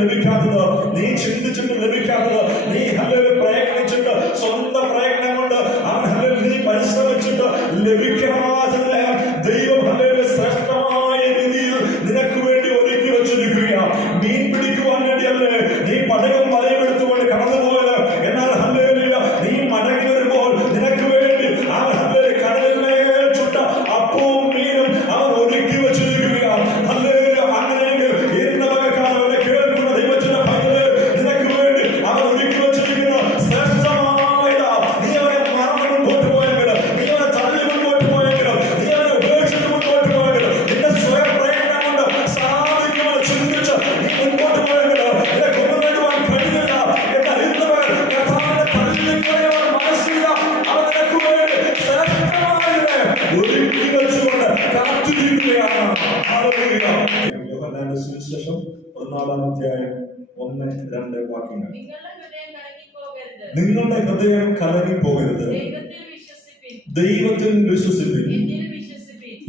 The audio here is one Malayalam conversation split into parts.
ലഭിക്കാത്തത്, നീ ചിന്തിച്ചിട്ട് ലഭിക്കാത്തത്, നീ പ്രയത്നിച്ചിട്ട് സ്വന്തം പ്രയത്നം കൊണ്ട് നീ പരിശ്രമിച്ചിട്ട് ലഭിക്കാത്തത് ദൈവം ശ്രേഷ്ഠമായ രീതിയിൽ നിനക്ക് വേണ്ടി ഒരുക്കി വെച്ചിരിക്കുക. മീൻ പിടിക്കുവാൻ വേണ്ടിയല്ലേ നീ പടയും വലയും എടുത്തുകൊണ്ട് കടന്നുപോയത്. എന്നാൽ നീ മടങ്ങി വരുമ്പോൾ നിനക്ക് വേണ്ടി കടലിൽ മേൽ ചുട്ട അപ്പവും മീനും അവൻ ഒരുക്കി വെച്ചിരിക്കുക. അങ്ങനെയെങ്കിൽ ഇന്ന വകക്കാലം കേൾക്കുന്ന ദൈവത്തിന്റെ പൈതലേ, നിനക്ക് വേണ്ടി അവൻ ഒരുക്കി വെച്ചിരിക്കുന്ന ശ്രേഷ്ഠമായ, നീ അവനെ മറന്നു മുമ്പോട്ട് പോയെങ്കിൽ, നീ അവനെ തള്ളി മുമ്പോട്ട് പോയെങ്കിൽ, നീ അവനെ ഉപേക്ഷിച്ച് മുമ്പോട്ട് പോയെങ്കിൽ, നിന്റെ സ്വയം പ്രയത്നം കൊണ്ട് സാധിക്കുമെന്ന് ചിന്തിച്ച് നീ മുമ്പോട്ട് പോയെങ്കിൽ നിനക്കൊന്നും നേടുവാൻ കഴിയില്ല. എന്നാൽ ഇന്ന് കർത്താവിനെ തള്ളിക്കളയാൻ മനസ്സില്ല. അവൻ നിനക്ക് വേണ്ടി ശ്രേഷ്ഠമായതിനെ ഒരുക്കി വെച്ചുകൊണ്ട് കാത്തിരിക്കുകയാണ്. യോഹന്നാന്റെ സുവിശേഷം 14-ാം അധ്യായം 1-2 വാക്യങ്ങൾ. നിങ്ങളുടെ ഹൃദയം കലങ്ങിപ്പോകരുത്. ദൈവത്തിൽ വിശ്വസിപ്പിൻ,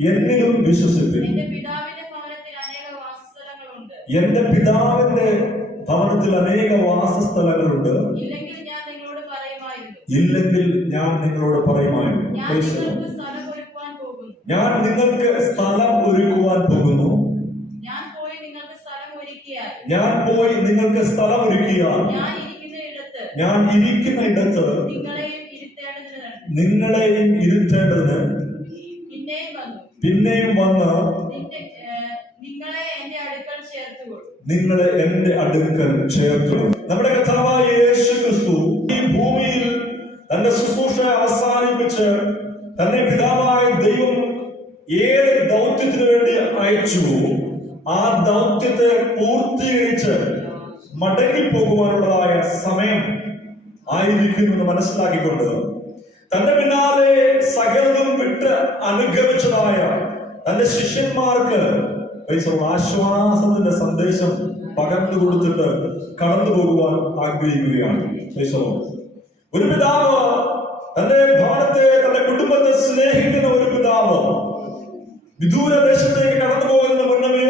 എന്നിലും വിശ്വസിപ്പിൻ. എന്റെ പിതാവിന്റെ ഭവനത്തിൽ അനേക വാസസ്ഥലങ്ങളുണ്ട്. ഇല്ലെങ്കിൽ ഞാൻ നിങ്ങളോട് പറയുമായിരുന്നു. ഞാൻ നിങ്ങൾക്ക് സ്ഥലം ഒരുക്കുവാൻ പോകുന്നു. ഞാൻ പോയി നിങ്ങൾക്ക് സ്ഥലം ഒരുക്കിയാൽ ഞാൻ ഇരിക്കുന്ന ഇടത്ത് നിങ്ങളെയും ഇരുത്തേണ്ടതിന് പിന്നെയും വന്ന് നിങ്ങളെ എന്റെ അടുക്കൽ ചേർത്തു. നമ്മുടെ കർത്താവായ യേശു ക്രിസ്തു ഈ ഭൂമിയിൽ തന്റെ ശുശ്രൂഷ അവസാനിപ്പിച്ച് തന്നെ പിതാവായ ദൈവം ഏത് ദൗത്യത്തിന് വേണ്ടി അയച്ചു, ആ ദൗത്യത്തെ പൂർത്തീകരിച്ച് മടങ്ങിപ്പോകുവാനുള്ളതായ സമയം ആയിരിക്കുമെന്ന് മനസ്സിലാക്കിക്കൊണ്ട് തന്റെ പിന്നാലെ സകലതും വിട്ട് അനുഗമിച്ചതായ തന്റെ ശിഷ്യന്മാർക്ക് ആശ്വാസത്തിന്റെ സന്ദേശം പകർന്നു കൊടുത്തിട്ട് കടന്നു പോകുവാൻ ആഗ്രഹിക്കുകയാണ്. ഒരു പിതാവ് തന്റെ ഭവനത്തെ, തന്റെ കുടുംബത്തെ സ്നേഹിക്കുന്ന ഒരു പിതാവ് വിദൂര ദേശത്തേക്ക് കടന്നു പോകുന്നതിന് മുന്നമേ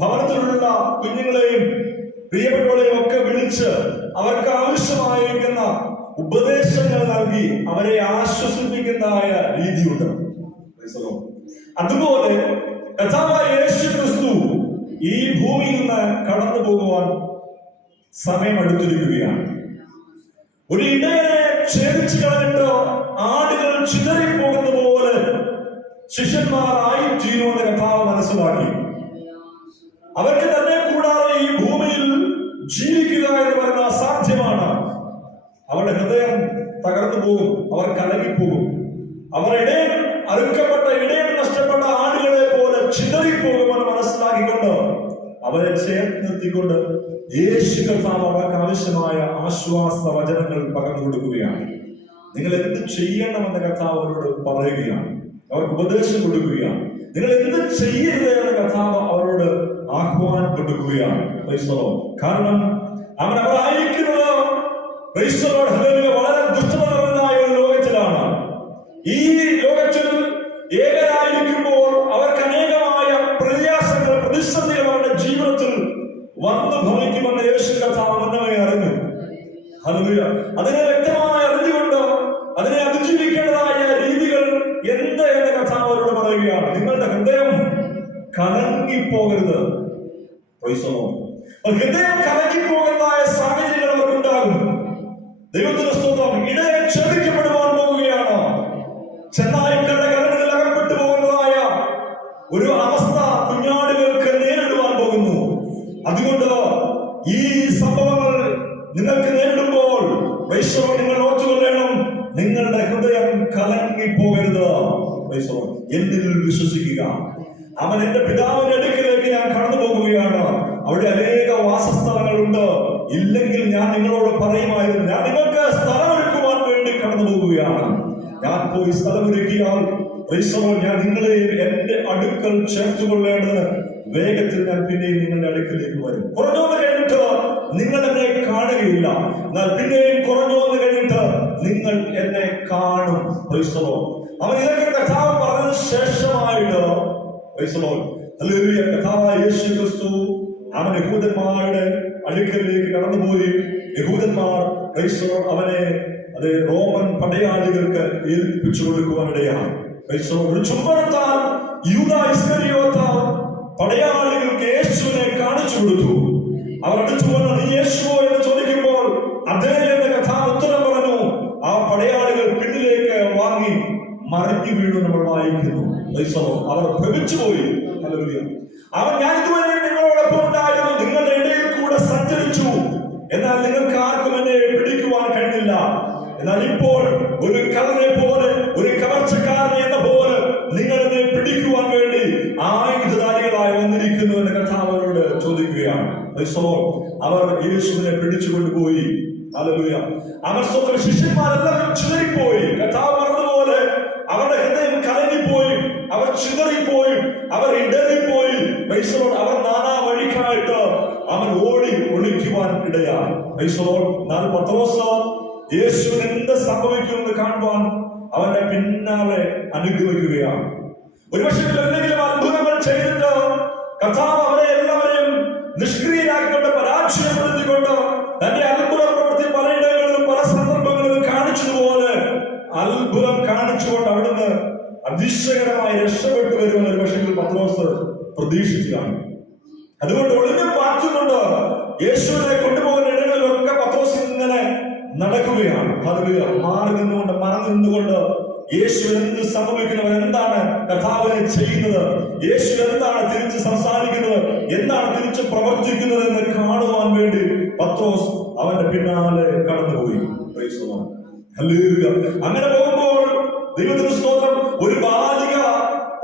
ഭവനത്തിലുള്ള കുഞ്ഞുങ്ങളെയും പ്രിയപ്പെട്ടവരെയും ഒക്കെ വിളിച്ച് അവർക്ക് ആവശ്യമായിരിക്കുന്ന ഉപദേശങ്ങൾ നൽകി അവരെ ആശ്വസിപ്പിക്കുന്നതായ രീതിയുണ്ട്. അതുപോലെ കർത്താവായ യേശു ക്രിസ്തു ഈ ഭൂമിയിൽ നിന്ന് കടന്നു പോകുവാൻ സമയം അടുത്തിരിക്കുകയാണ്. ഒരു ഇടയനെ ഛേദിച്ചു കളഞ്ഞിട്ട് ആടുകൾ ചിതറിപ്പോകുന്ന പോലെ ശിഷ്യന്മാരായി തീരുമെന്ന് കർത്താവ് മനസ്സിലാക്കി. അവർക്ക് തന്നെ കൂടാതെ ഈ ഭൂമിയിൽ ജീവിക്കുക എന്ന് പറയുന്നത് അസാധ്യമാണ്. അവരുടെ ഹൃദയം തകർന്നു പോകും, അവർ കലങ്ങിപ്പോകും. അവർ അറുക്കപ്പെട്ട ഇടയൻ നഷ്ടപ്പെട്ട ആടുകളെ പോലെ ചിതറിപ്പോകുമെന്ന് മനസ്സിലാക്കിക്കൊണ്ട് അവരെ ചേർത്ത് നിർത്തിക്കൊണ്ട് യേശു കർത്താവ് അവർക്ക് ആവശ്യമായ ആശ്വാസ വചനങ്ങൾ പകർന്നു കൊടുക്കുകയാണ്. നിങ്ങൾ എന്ത് ചെയ്യണമെന്ന് കർത്താവ് അവരോട് പറയുകയാണ്, അവർക്ക് ഉപദേശം കൊടുക്കുകയാണ്. നിങ്ങൾ എന്ത് ചെയ്യരുത് എന്ന് കർത്താവ് അവരോട് ആഹ്വാനം കൊടുക്കുകയാണ്. കാരണം അവർ അയക്കുന്നത് വളരെ ദുഷ്ടതരമായ ഒരു ലോകത്തിലാണ്. ഈ ലോകത്തിൽ ഏകരായിരിക്കുമ്പോൾ അവർക്ക് അനേകമായ പ്രയാസങ്ങൾ, പ്രതിസന്ധികൾ അവരുടെ ജീവിതത്തിൽ വന്നു ഭവിക്കുമെന്ന് യേശു കർത്താവ് മുന്നമേ അറിഞ്ഞു. അതിനെ വ്യക്തമായി അറിഞ്ഞുകൊണ്ട് അതിനെ അതിജീവിക്കേണ്ടതായ രീതികൾ എന്ത് എന്ന് കർത്താവ് അവരോട് പറയുകയാണ്. നിങ്ങളുടെ ഹൃദയം കലങ്ങിപ്പോകരുത്. ഹൃദയം കലങ്ങിപ്പോകുന്നതായ സാഹചര്യങ്ങൾ അവർക്കുണ്ടാകും. ദൈവത്തിന്റെ സ്തോത്രം. ഇടയൻ ഛേദിക്കപ്പെടുവാൻ പോവുകയാണ്. ചെന്നായ്ക്കളുടെ കരങ്ങളിൽ അകപ്പെട്ടു പോകുന്നതായ ഒരു അവസ്ഥ കുഞ്ഞാടുകൾക്ക് നേരിടുവാൻ പോകുന്നു. അതുകൊണ്ട് ഈ സംഭവങ്ങൾ നിങ്ങൾക്ക് നേരിടുമ്പോൾ നിങ്ങൾ ഓർത്തുകൊള്ളണം, നിങ്ങളുടെ ഹൃദയം കലങ്ങിപ്പോകരുത്. എന്നിൽ വിശ്വസിക്കുക. അവൻ എന്റെ പിതാവിന്റെ അടുക്കിലേക്ക് ഞാൻ കടന്നു പോകുകയാണ്. അവിടെ അനേക വാസസ്ഥലങ്ങളുണ്ട്. ഇല്ലെങ്കിൽ ഞാൻ നിങ്ങളോട് പറയുമായിരുന്നു, ഞാൻ നിങ്ങൾക്ക് സ്ഥലമൊരുക്കുവാൻ വേണ്ടി കടന്നു പോകുകയാണ്. ഞാൻ പോയി സ്ഥലമൊരുക്കിയാൽ ഞാൻ നിങ്ങളെയും എന്റെ അടുക്കൽ ചേർത്തുകൊള്ളേണ്ടത് വേഗത്തിൽ ഞാൻ പിന്നെയും നിങ്ങളുടെ അടുക്കലേക്ക് വരും. കുറഞ്ഞോന്ന് കഴിഞ്ഞിട്ട് നിങ്ങൾ എന്നെ കാണുകയില്ല, എന്നാൽ പിന്നെയും കുറഞ്ഞോന്ന് കഴിഞ്ഞിട്ട് നിങ്ങൾ എന്നെ കാണും. അവൻ ഇതൊക്കെ കഥാവ് പറഞ്ഞതിന് ശേഷമായിട്ട് കഥാവായ യേശു ക്രിസ്തു അവൻ യഹൂദന്മാരുടെ അടുക്കലേക്ക് കടന്നുപോയി. യഹൂദന്മാർ അവനെ റോമൻ പടയാളികൾക്ക് ഏൽപ്പിച്ചു കൊടുക്കുവാനിടയാണ്. ഒരു ചുംബനത്താൽ യൂദാ ഇസ്കറിയോത്ത പടയാളികൾക്ക് യേശുവിനെ കാണിച്ചു കൊടുത്തു. അവർ അടുത്തു വന്ന് നീ യേശുവോ എന്ന് ചോദിക്കുമ്പോൾ അതേ എന്ന കഥാവ് ഉത്തരം പറഞ്ഞു. ആ പടയാളികൾ പിന്നിലേക്ക് വാങ്ങി മറിഞ്ഞു വീണു നമ്മൾ വായിക്കുന്നു. അവർ ഭ്രമിച്ചുപോയി. അവൻ ഞാൻ ഇതുവരെ നിങ്ങളോടൊപ്പം ഉണ്ടായിരുന്നു, നിങ്ങളുടെ ഇടയിൽ കൂടെ സഞ്ചരിച്ചു, എന്നാൽ നിങ്ങൾക്ക് ആർക്കും എന്നെ പിടിക്കുവാൻ കഴിഞ്ഞില്ല. എന്നാൽ ഇപ്പോൾ ഒരു കള്ളനെ പോലെ, ഒരു കവർച്ചക്കാരനെ എന്ന പോലെ നിങ്ങൾ എന്നെ പിടിക്കുവാൻ വേണ്ടി ആയുധധാരികളായി വന്നിരിക്കുന്നു എന്ന് കർത്താവരോട് ചോദിക്കുകയാണ്. അവർ യേശുവിനെ പിടിച്ചുകൊണ്ടുപോയി. ഹല്ലേലൂയ. അവർ സ്വന്തം ശിഷ്യന്മാരെല്ലാം ചിതറിപ്പോയി. കർത്താവ് പറഞ്ഞതുപോലെ അവരുടെ ഹൃദയം കലങ്ങിപ്പോയി, അവർ ചിതറിപ്പോയി, അവർ ഇടറിപ്പോയി. അവർ നാനാ വഴിക്കായിട്ട് അവൻ ഓടി ഒളിക്കുവാൻ ഇടയായി. എന്നാൽ പത്രോസ് യേശുവിന് എന്ത് സംഭവിക്കുമെന്ന് കാണുവാൻ അവന്റെ പിന്നാലെ അനുഗ്രഹിക്കുകയാണ്. ഒരുപക്ഷെ എന്തെങ്കിലും അത്ഭുതങ്ങൾ ചെയ്തിട്ട് കർത്താവ് അവരെ എല്ലാവരെയും നിഷ്ക്രിയരാക്കിക്കൊണ്ട് പരാജയപ്പെടുത്തിക്കൊണ്ട് തന്റെ അത്ഭുത പ്രവൃത്തി പലയിടങ്ങളിലും പല സന്ദർഭങ്ങളിലും കാണിച്ചതുപോലെ അത്ഭുതം കാണിച്ചുകൊണ്ട് അവിടുന്ന് അതിശയകരമായി രക്ഷപ്പെട്ടു വരുമെന്ന് ഒരുപക്ഷെ പത്രോസ് പ്രതീക്ഷിക്കുകയാണ്. അതുകൊണ്ട് ഒളിഞ്ഞു പാർച്ചുകൊണ്ട് യേശുവിനെ കൊണ്ടുപോകുന്ന ഇടങ്ങളിലൊക്കെ പത്രോസ് ഇങ്ങനെ നടക്കുകയാണ്. ഹല്ലേലൂയ. മാറി നിന്നുകൊണ്ട് മറന്നു നിന്നുകൊണ്ട് യേശു എന്ത് സംഭവിക്കുന്നവർ, എന്താണ് കർത്താവിനെ ചെയ്യുന്നത്, യേശു എന്താണ് തിരിച്ച് സംസാരിക്കുന്നത്, എന്താണ് തിരിച്ച് പ്രവർത്തിക്കുന്നത് എന്ന് കാണുവാൻ വേണ്ടി പത്രോസ് അവന്റെ പിന്നാലെ കടന്നുപോയി. ഹല്ലേലൂയ. അങ്ങനെ പോകുമ്പോൾ ദൈവത്തിന് സ്തോത്രം, ഒരു ബാലിക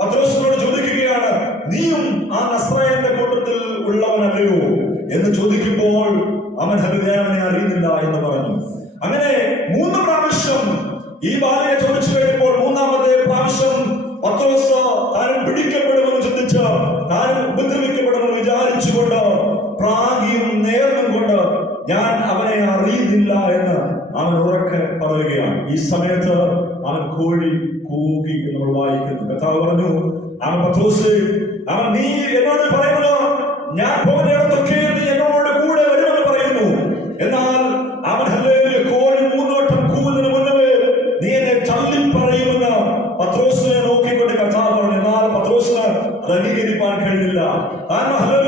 പത്രോസിനോട് ചോദിക്കുകയാണ്, നീയും ആ നസ്രായന്റെ കൂട്ടത്തിൽ ഉള്ളവനല്ലയോ എന്ന് ചോദിക്കുമ്പോൾ അവൻ ഹല്ലേലൂയ അവനെ അറിയുന്നില്ല എന്ന് പറഞ്ഞു. അങ്ങനെ 3 പ്രാവശ്യം ഈ ബാലയെ ചോദിച്ചു കഴിയുമ്പോൾ 3ാമത്തെ പ്രാവശ്യം പത്രോസ് താനും പിടിക്കപ്പെടുമെന്ന് ചിന്തിച്ച്, താനും ഉപദ്രവിക്കപ്പെടുമെന്ന് വിചാരിച്ചുകൊണ്ട് പ്രാഗിയും നേർന്നും കൊണ്ട് ഞാൻ അവനെ അറിയുന്നില്ല എന്ന് അവൻ ഉറക്കെ പറയുകയാണ്. ഈ സമയത്ത് അവൻ കോഴി കൂകി എന്ന് നമ്മൾ വായിക്കുന്നു. കർത്താവ് പറഞ്ഞു, അവൻ പത്രോസേ, അവൻ നീ എന്നോട് പറയുന്നത് ഞാൻ പോകുന്നിടത്തൊക്കെ നീ എന്നോട് കൂടെ വരുമെന്ന് പറയുന്നു. എന്നാൽ അവൻ കോഴി 3 വട്ടം കൂവുന്നതിന് മുന്നേ നീ എന്നെ തള്ളി പറയുമെന്ന് പത്രോസിനെ നോക്കിക്കൊണ്ട് കർത്താവ് പറഞ്ഞു. എന്നാൽ പത്രോസിന് അത് അംഗീകരിക്കാൻ കഴിഞ്ഞില്ല.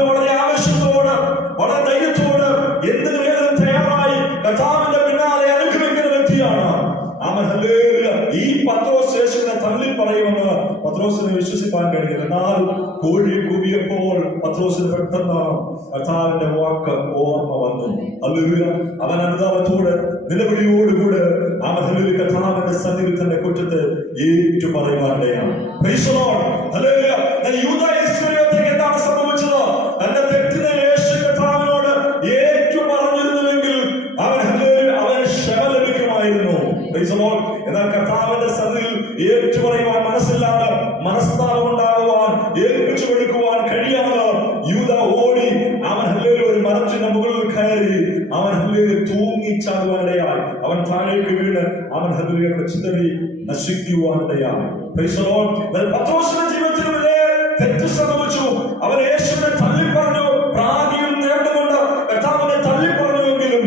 വളരെ ആവശ്യത്തോട്, വളരെ ധൈര്യത്തോട്, എന്തിനു ഏതും തയ്യാറായി കർത്താവിന്റെ പിന്നാലെ അനുഗ്രഹിക്കുന്ന വ്യക്തിയാണ് അവൻ. ഈ പത്രോസ് യേശുവിനെ തള്ളി പറയുമെന്ന് പത്രോസിനെ വിശ്വസിക്കാൻ കഴിയില്ല. എന്നാൽ കോഴി കൂവിയപ്പോൾ പത്രോസിന് പെട്ടെന്ന് കർത്താവിന്റെ വാക്ക് ഓർമ്മ വന്നു. ഹല്ലേലൂയ. അവൻ അനുതാപത്തോട് നിലവിളിയോടുകൂടെ അവൻ കർത്താവിന്റെ സന്നിധിയിൽ തന്റെ കുറ്റത്തെ ഏറ്റു പറയുവാനിടയാണ്. യൂദാ ഇസ്കറിയോത്തയ്ക്ക് എന്താണ് സംഭവിച്ചത്? തന്റെ തെറ്റിനെ യേശു കർത്താവിനോട് ഏറ്റു പറഞ്ഞിരുന്നുവെങ്കിൽ അവന് ക്ഷമ ലഭിക്കുമായിരുന്നു. എന്നാൽ കർത്താവിന്റെ സന്നിധിയിൽ ഏറ്റു പറയുവാൻ മനസ്സില്ലാതെ, മനസ്താപം ഉണ്ടാകുവാൻ, ഏൽപ്പിച്ചു കൊടുക്കുവാൻ കഴിയാതെ യൂദാ ഓടി അവൻ ഒരു മരത്തിന്റെ മുകളിൽ കയറി അവൻ തൂങ്ങിച്ചാകുവാനിടയായി. അവൻ താഴേക്ക് വീണ് അവൻ ചിതറി നശിക്കുവാനിടയായി. പത്രോസിന്റെ ജീവിതത്തിൽ തെറ്റ് സംഭവിച്ചു. അവൻ യേശുവിനെ തള്ളി പറഞ്ഞു, പ്രാഗിയും നേർന്നുകൊണ്ട് കർത്താവിനെ തള്ളി പറഞ്ഞുവെങ്കിലും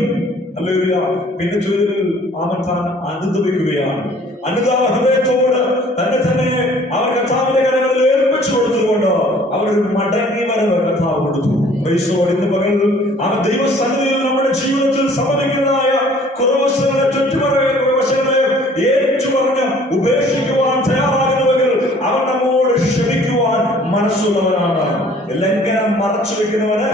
പിന്നെ ചുവരിൽ അവൻ താൻ അനുദപിക്കുകയാണ്. അനുതാപ ഹൃദയത്തോട് തന്നെ അവൻ കർത്താവിന്റെ കരങ്ങളിൽ ഏൽപ്പിച്ചു കൊടുത്തുകൊണ്ട് അവരൊരു മടങ്ങി വരവ് കർത്താവ് കൊടുത്തു. ഇന്ന് പകൽ അവൻ ദൈവസന്നിധിയിൽ നമ്മുടെ ജീവിതത്തിൽ സംഭവിക്കുന്നതായ കുറവശങ്ങളെ, തെറ്റുവശങ്ങളെ ഏറ്റുപറഞ്ഞ് ഉപേക്ഷിക്കുവാൻ തയ്യാറാകുന്നുവെങ്കിൽ അവൻ നമ്മോട് ക്ഷമിക്കുവാൻ മനസ്സുള്ളവനാണ്. ലംഘനം മറച്ചു വെക്കുന്നവന്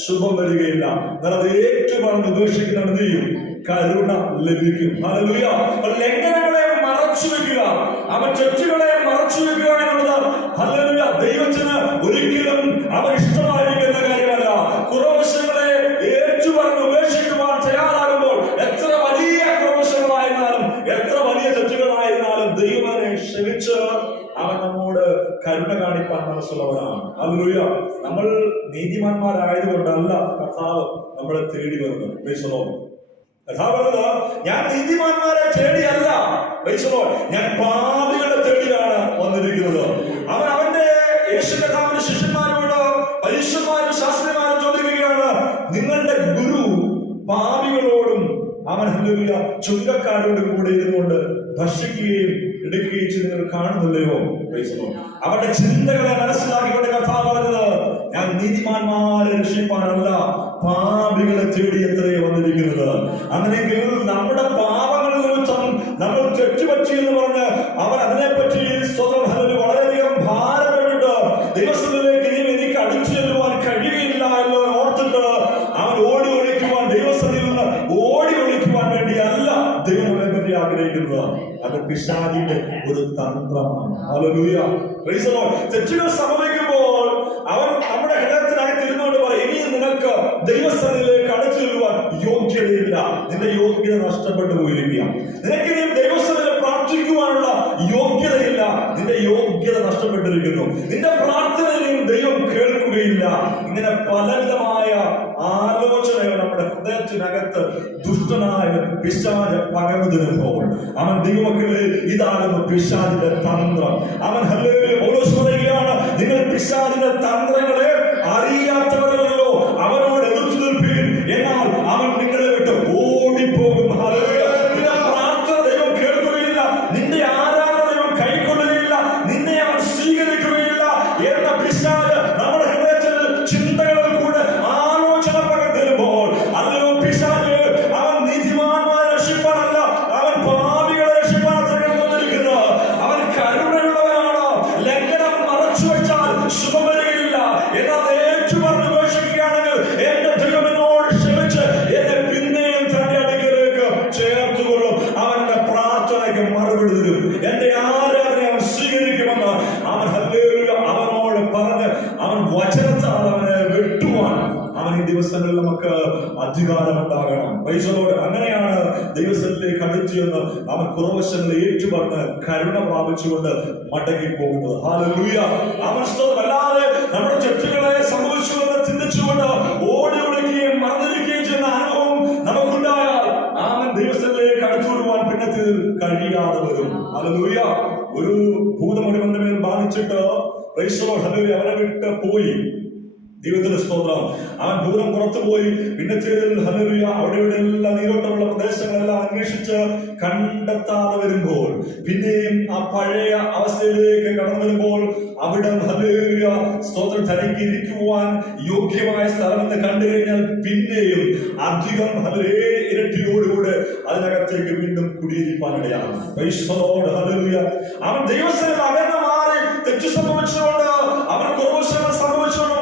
ശുഭം വരികയില്ല. അത് ഏറ്റുപറഞ്ഞ് ഉപേക്ഷിക്കുന്നവൻ എന്ത് ചെയ്യും? കരുണ ലഭിക്കും. ഹല്ലേലൂയ. ലംഘനങ്ങളെ മറച്ചു വെക്കുക, അവൻ തെറ്റുകളെ മറച്ചു വെക്കുക എന്നുള്ളത് ഹല്ലേലൂയ ദൈവത്തിന് ഒരിക്കലും അവൻ ഇഷ്ടമായിരിക്കുന്ന കാര്യമല്ല. കുറവശങ്ങളെ ഏറ്റുപറഞ്ഞ് ഉപേക്ഷിക്കുവാൻ തയ്യാറാകുമ്പോൾ എത്ര വലിയ കുറവശങ്ങളായിരുന്നാലും, എത്ര വലിയ തെറ്റുകളായിരുന്നാലും ദൈവനെ ക്ഷമിച്ച് അവൻ നമ്മോട് കരുണ കാണിക്കാൻ മനസ്സുള്ളവനാണ്. ഹല്ലേലൂയ. നമ്മൾ നീതിമാന്മാരായതുകൊണ്ടല്ല കർത്താവ് നമ്മളെ തേടി വരുന്നത്. ഞാൻ നീതിമാന്മാരെ തേടിയല്ല, ഞാൻ പാപികളെ തേടിയാണ് വന്നിരിക്കുന്നത്. അവൻ അവന്റെ യേശു കർത്താവിന്റെ ശിഷ്യന്മാരോട്, പരീക്ഷന്മാരും ശാസ്ത്രിമാരും ചോദിക്കുക, നിങ്ങളുടെ ഗുരു പാപികളോടും അവൻ ഹല്ലേലൂയ ചുങ്കക്കാരോടും കൂടെ ഇരുന്നുകൊണ്ട് ഭക്ഷിക്കുകയും എടുക്കുകയും ചെയ്ത് നിങ്ങൾ കാണുന്നില്ലയോ? അവരുടെ ചിന്തകളെ മനസ്സിലാക്കിക്കൊണ്ട് കർത്താവ് പറഞ്ഞത്, ഞാൻ നീതിമാന്മാരെ രക്ഷിപ്പാനല്ല പാപികളെ തേടി എത്രയേ വന്നിരിക്കുന്നത്. അങ്ങനെയെങ്കിൽ നമ്മുടെ പാപങ്ങളിൽ നിമിത്തം നമ്മൾ തെറ്റുപറ്റി എന്ന് പറഞ്ഞ് അവൻ അതിനെപ്പറ്റി സ്വന്തം വളരെയധികം ഭാരപ്പെട്ടിട്ട് ദൈവസ്ഥയിലേക്ക് ഇനി എനിക്ക് അടിച്ചു ചെല്ലുവാൻ കഴിയില്ല എന്ന് ഓർത്തിട്ട് അവൻ ഓടി ഒളിക്കുവാൻ, ദൈവസ്ഥയിൽ നിന്ന് ഓടി ഒളിക്കുവാൻ വേണ്ടിയല്ല ദൈവം നമ്മളെ പറ്റി ആഗ്രഹിക്കുന്നത്. അത് പിശാചിന്റെ ഒരു തന്ത്രമാണ്. Hallelujah, price the Lord. തെറ്റുകൾ സംഭവിക്കുമ്പോൾ അവൻ നമ്മുടെ ഹൃദയത്തിനകത്ത് ഇരുന്നുകൊണ്ട് പറയും, ഇനി നിനക്ക് ദൈവസ്ഥയിലേക്ക് അടിച്ചു ചെല്ലുവാൻ യോഗ്യതയില്ല, നിന്റെ യോഗ്യത നഷ്ടപ്പെട്ടു പോയിരിക്കുക. നിനക്കിനി ദൈവസ്ഥയിൽ പ്രാർത്ഥിക്കുവാനുള്ള യോഗ്യതയില്ല, നിന്റെ യോഗ്യത നഷ്ടപ്പെട്ടിരിക്കുന്നു. നിന്റെ പ്രാർത്ഥനയും ദൈവം കേൾക്കുകയില്ല. ഇങ്ങനെ പലവിധമായ ആലോചനകൾ നമ്മുടെ ഹൃദയത്തിനകത്ത് ദുഷ്ടനായ പിശാച് പകർന്നു തരുമ്പോൾ അവൻ ദൈവമക്കളെ ഇതാകുന്നു പിശാചിന്റെ തന്ത്രം. അവൻ ഹല്ലേലൂയ പൗലോസ് പറയുകയാണ്, നിങ്ങൾ പിശാചിന്റെ തന്ത്രങ്ങളെ അറിയാത്തവരല്ലോ, അവനോട് എതിർത്ത് നിൽപ്പീൻ, എന്നാൽ അവൻ നിങ്ങളെ വിട്ട് ഓടിപ്പോകും. ഹല്ലേലൂയ. നിന്റെ പ്രാർത്ഥന ദൈവം കേൾക്കുകയില്ല, നിന്റെ ആരാധന ദൈവം കൈക്കൊള്ളുകയില്ല, നിന്നെ അവൻ സ്വീകരിക്കുകയില്ല എന്ന പിശാച് നമ്മുടെ ഹൃദയത്തിൽ ചിന്തകളിൽ കൂടെ ആലോചന പകർത്തരുമ്പോൾ, അല്ലയോ പിശാച്, അവൻ നീതിമാന്മാരെ രക്ഷിപ്പാനല്ല, അവൻ പാപികളെ രക്ഷിപ്പാൻ വന്നിരിക്കുന്നത്. അവൻ കരുണയുള്ളവനാണ്. ലംഘനം മറച്ചു വെച്ചാൽ ശുഭം വരികയില്ല. എന്നാൽ ഏറ്റു പറഞ്ഞു ഉപേക്ഷിക്കുകയാണെങ്കിൽ എന്റെ ദൈവം എന്നോട് ക്ഷമിച്ച് എന്നെ പിന്നെയും തന്റെ അടുക്കലേക്ക് ചേർത്തുകൊള്ളും. അവന്റെ പ്രാർത്ഥനയ്ക്ക് മറുപടി തരും. എന്റെ ആരാധന അവൻ സ്വീകരിക്കുമെന്ന് അവൻ ഹല്ലേലൂയ അവനോട് പറഞ്ഞ് അവൻ വചനത്താൽ അവനെ വെട്ടുവാൻ അവൻ ഈ ദിവസങ്ങളിൽ നമുക്ക് അധികാരമുണ്ടാകണം. Price the Lord. അങ്ങനെയാണ് ദൈവസ്ഥയിലേക്ക് അടുത്തു എന്ന് അവൻ കുറവശങ്ങളെ ഏറ്റുപറഞ്ഞ് കരുണ പ്രാപിച്ചുകൊണ്ട് മടങ്ങി പോകുന്നത്. ഹല്ലേലൂയ. അവൻ വല്ലാതെ നമ്മുടെ തെറ്റുകളെ സംഭവിച്ചുവെന്ന് ചിന്തിച്ചുകൊണ്ട് ഓടി ഒളിക്കുകയും മറന്നിരിക്കുകയും ചെയ്യുന്ന അനുഭവം നമുക്കുണ്ടായാൽ അവൻ ദൈവസ്ഥയിലേക്ക് അടുത്തു വരുവാൻ പിന്നത്തിൽ കഴിയാതെ വരും. ഹല്ലേലൂയ. ഒരു ഭൂതം ഒരുവന്റെ മേൽ ബാധിച്ചിട്ട് പ്രൈസ് ദി ലോർഡ് ഹല്ലേലൂയ അവനെ വിട്ട് പോയി. ദൈവത്തിന്റെ സ്തോത്രം. അവൻ ദൂരം പുറത്തു പോയി. പിന്നെ ഹല്ലേലൂയ അവിടെ ഇവിടെ എല്ലാം നീരോട്ടമുള്ള പ്രദേശങ്ങളെല്ലാം അന്വേഷിച്ച് കണ്ടെത്താതെ വരുമ്പോൾ, പിന്നെയും ആ പഴയ അവസ്ഥയിലേക്ക് കടന്നു വരുമ്പോൾ അവിടെ ഹല്ലേലൂയ സ്തോത്രം തനിക്ക് ഇരിക്കുവാൻ യോഗ്യമായ സ്ഥലം എന്ന് കണ്ടു കഴിഞ്ഞാൽ പിന്നെയും അധികം ഇരട്ടിയോടുകൂടെ അതിനകത്തേക്ക് വീണ്ടും കുടിയിരിക്കാനിടയാണ്. ഹല്ലേലൂയ. അവൻ ദൈവസ്ഥയിൽ അകന്ന് മാറി തെറ്റു സംഭവിച്ചുകൊണ്ട് അവൻ കുറവശങ്ങൾ സംഭവിച്ചുകൊണ്ട്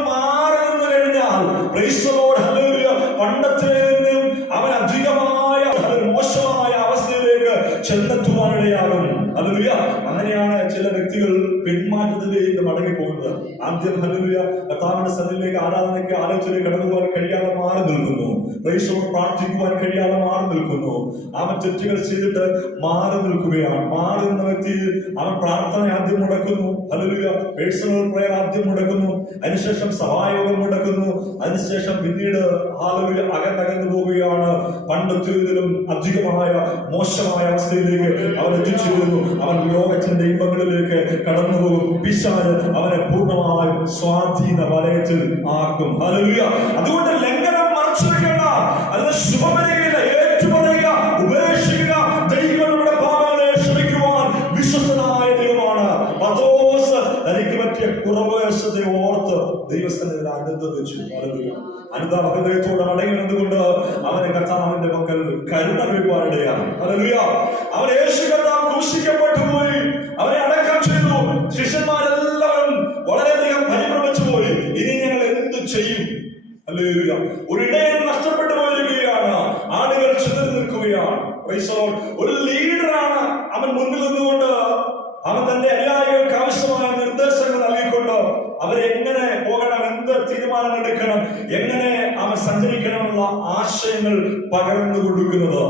പണ്ടത്തേനും അവൻ അധികമായ മോശമായ അവസ്ഥയിലേക്ക് ചെന്നെത്തുവാനിടയാകും. ഹല്ലേലൂയ. അങ്ങനെയാണ് ചില വ്യക്തികൾ പെൺമാറ്റത്തിലേക്ക് മടങ്ങി പോകുന്നത്. ആദ്യം ഹല്ലേലൂയ കർത്താവിന്റെ സന്നിധിയിലേക്ക് ആരാധനയ്ക്ക് ആലോചനയിൽ കടന്നു പോകാൻ കഴിയാതെ മാറി നിൽക്കുന്നു. പ്രാർത്ഥിക്കുവാൻ കഴിയാതെ മാറി നിൽക്കുന്നു. അവൻ തെറ്റുകൾ ചെയ്തിട്ട് മാറി നിൽക്കുകയാണ്. മാറി നിന്ന വ്യക്തി അവൻ പ്രാർത്ഥന ആദ്യം മുടക്കുന്നു. ഹല്ലേലൂയ. പേഴ്സണൽ പ്രയർ ആദ്യം മുടക്കുന്നു. അതിനുശേഷം സഹായയോഗം മുടക്കുന്നു. അതിനുശേഷം പിന്നീട് ഹല്ലേലൂയ അകന്നകന്നു പോവുകയാണ്. പണ്ടത്തേതിലും അധികമായ മോശമായ അവസ്ഥയിലേക്ക് അവൻ എത്തിച്ചേരുന്നു. അവൻ ലോകത്തിന്റെ ഇമ്പങ്ങളിലേക്ക് കടന്നു പോകും. പിശാച് അവനെ പൂർണ്ണമായും സ്വാധീന വലയത്തിൽ ആക്കും. ഹല്ലേലൂയ. അതുകൊണ്ട് ലംഘനം മറച്ചു വെക്കേണ്ട, അത് ശുഭമരികയില്ല. ഏറ്റുപറയുക, ഉപേക്ഷിക്കുക. ദൈവം നമ്മുടെ പാപങ്ങളെ ക്ഷമിക്കുവാൻ വിശ്വസ്തനായ ദൈവമാണ്. പത്രോസ് തനിക്ക് പറ്റിയ കുറവശത്തെ ഓർത്ത് ദൈവസ്ഥനിൽ അനുദപിച്ചു. അനുതാപ ഹൃദയത്തോടെ മടങ്ങിയതുകൊണ്ട് അവനെ കർത്താവിന്റെ മക്കൾ കരുണ വീഴ്വാനിടയാണ്. ഹല്ലേലൂയ. അവൻ യേശു കർത്താവ് ക്രൂശിക്കപ്പെട്ടു പോയി. അവനെ അടക്കം ചെയ്തു. ശിഷ്യന്മാരെല്ലാവരും വളരെയധികം പരിഭ്രമിച്ചു പോയി. ഇനി ഞങ്ങൾ എന്ത് ചെയ്യും? ഹല്ലേലൂയ. ഒരു ഇടയൻ നഷ്ടപ്പെട്ടു പോയിരിക്കുകയാണ്. ആളുകൾ ചിതറി നിൽക്കുകയാണ്. ഒരു ലീഡറാണ് അവൻ മുന്നിൽ നിന്നുകൊണ്ട് അവൻ തന്റെ അനുയായികൾക്ക് ആവശ്യമായ നിർദ്ദേശങ്ങൾ നൽകിക്കൊണ്ട് അവരെങ്ങനെ പോകണം, എന്ത് തീരുമാനമെടുക്കണം, എങ്ങനെ അവൻ സഞ്ചരിക്കണമെന്നുള്ള ആശയങ്ങൾ പകർന്നു കൊടുക്കുന്നത്.